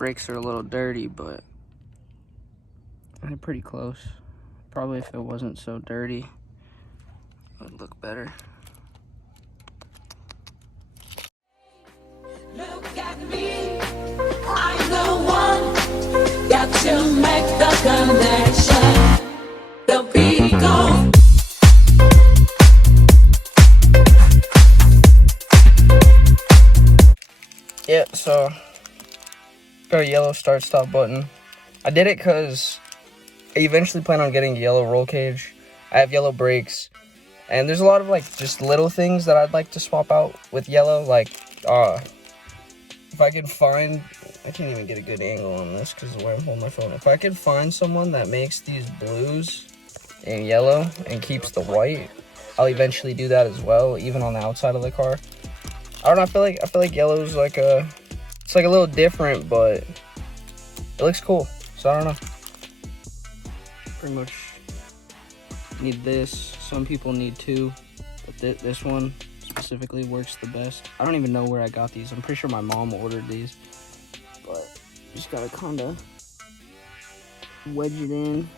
brakes are a little dirty, but they're pretty close. Probably if it wasn't so dirty, it would look better. Look at me, I'm the one. Got to make the connection. The beat goes. Yeah, so got a yellow start-stop button. I did it because I eventually plan on getting a yellow roll cage. I have yellow brakes, and there's a lot of like just little things that I'd like to swap out with yellow. Like, if I could find, I can't even get a good angle on this because of where I'm holding my phone. If I could find someone that makes these blues and yellow and keeps the white, I'll eventually do that as well, even on the outside of the car. I don't know. I feel like yellow's like it's like a little different, but it looks cool. So I don't know. Pretty much need this. Some people need two, but this one specifically works the best. I don't even know where I got these. I'm pretty sure my mom ordered these, but just gotta kind of wedge it in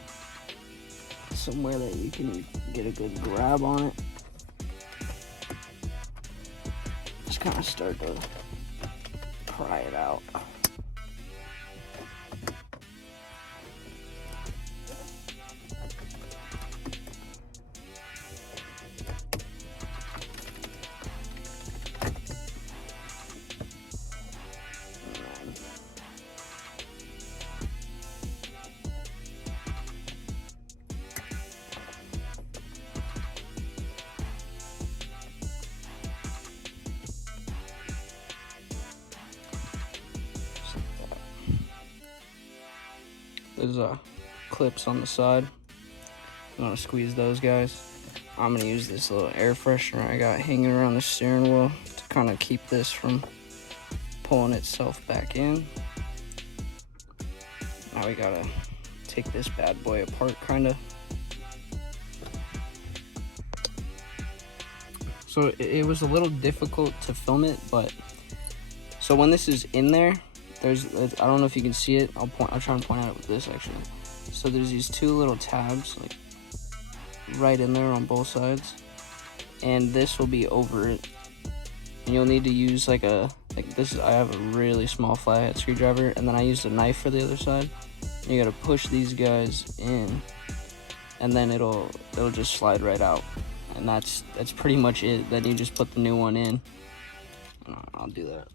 somewhere that you can get a good grab on it. Just kind of start to pry it out. There's clips on the side. I'm gonna squeeze those guys. I'm gonna use this little air freshener I got hanging around the steering wheel to kind of keep this from pulling itself back in. Now we gotta take this bad boy apart, kind of. So it was a little difficult to film it, but so when this is in there, I don't know if you can see it. I'll try and point out with this actually. So there's these two little tabs like right in there on both sides, and this will be over it. And you'll need to use like this. I have a really small flathead screwdriver, and then I used a knife for the other side. And you gotta push these guys in, and then it'll just slide right out. And that's pretty much it. Then you just put the new one in. I'll do that.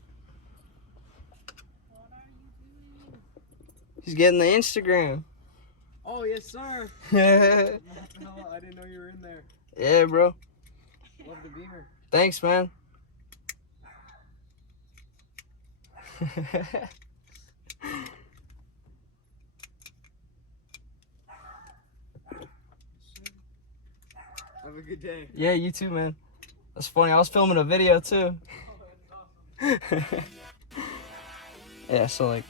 He's getting the Instagram. Oh, yes, sir. Yeah, I didn't know you were in there. yeah, bro. Love the beamer. Thanks, man. Have a good day. Yeah, you too, man. That's funny. I was filming a video too. Yeah, so like,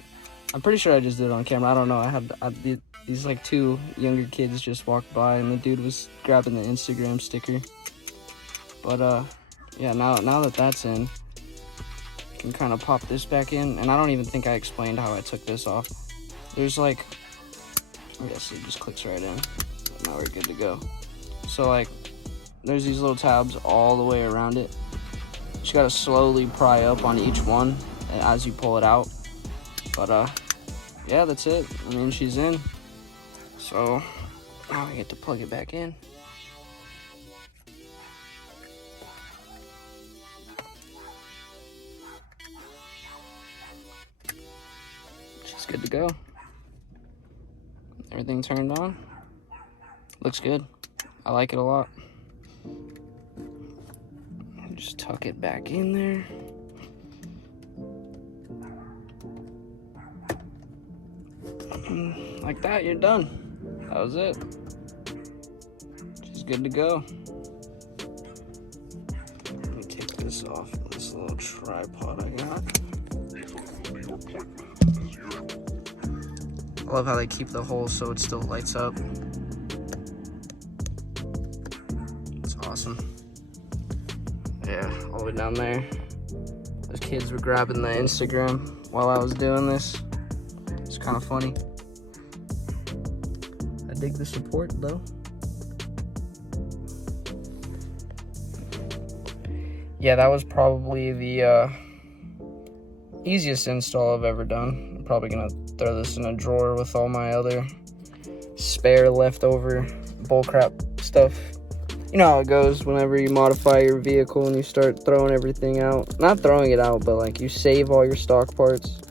I'm pretty sure I just did it on camera. I don't know. These like two younger kids just walked by, and the dude was grabbing the Instagram sticker. But yeah, now that that's in, you can kind of pop this back in. And I don't even think I explained how I took this off. There's like, I guess it just clicks right in. Now we're good to go. So like, there's these little tabs all the way around it. You just gotta slowly pry up on each one as you pull it out. But yeah, that's it. I mean, she's in. So now we get to plug it back in. She's good to go. Everything turned on. Looks good. I like it a lot. Just tuck it back in there. Like that, you're done. That was it. She's good to go. Let me take this off this little tripod I got. I love how they keep the hole so it still lights up. It's awesome. Yeah, all the way down there. Those kids were grabbing the Instagram while I was doing this. It's kind of funny. I dig the support though. Yeah, that was probably the easiest install I've ever done. I'm probably gonna throw this in a drawer with all my other spare leftover bullcrap stuff. You know how it goes whenever you modify your vehicle and you start throwing everything out. Not throwing it out, but like you save all your stock parts.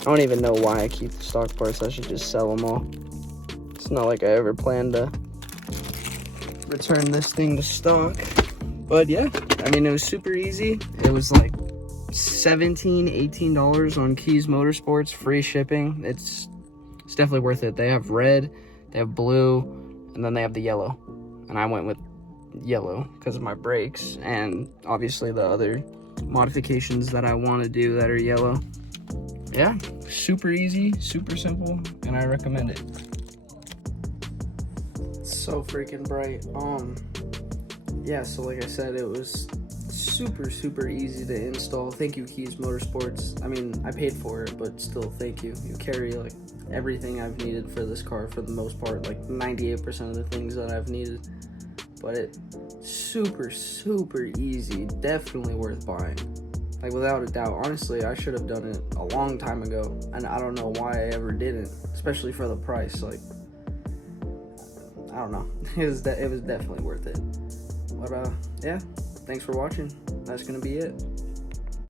I don't even know why I keep the stock parts. I should just sell them all. It's not like I ever planned to return this thing to stock. But yeah, I mean, it was super easy. It was like $18 on Kiesmotorsports, free shipping. It's definitely worth it. They have red, they have blue, and then they have the yellow. And I went with yellow because of my brakes and obviously the other modifications that I want to do that are yellow. Yeah, super easy, super simple, and I recommend it. It's so freaking bright. Yeah, so like I said, it was super easy to install. Thank you, Kiesmotorsports. I mean, I paid for it, but still thank you. You carry like everything I've needed for this car for the most part, like 98% of the things that I've needed. But it super easy, definitely worth buying. Like without a doubt. Honestly, I should have done it a long time ago, and I don't know why I ever didn't, especially for the price. Like, I don't know. It was definitely worth it. But yeah, thanks for watching. That's gonna be it.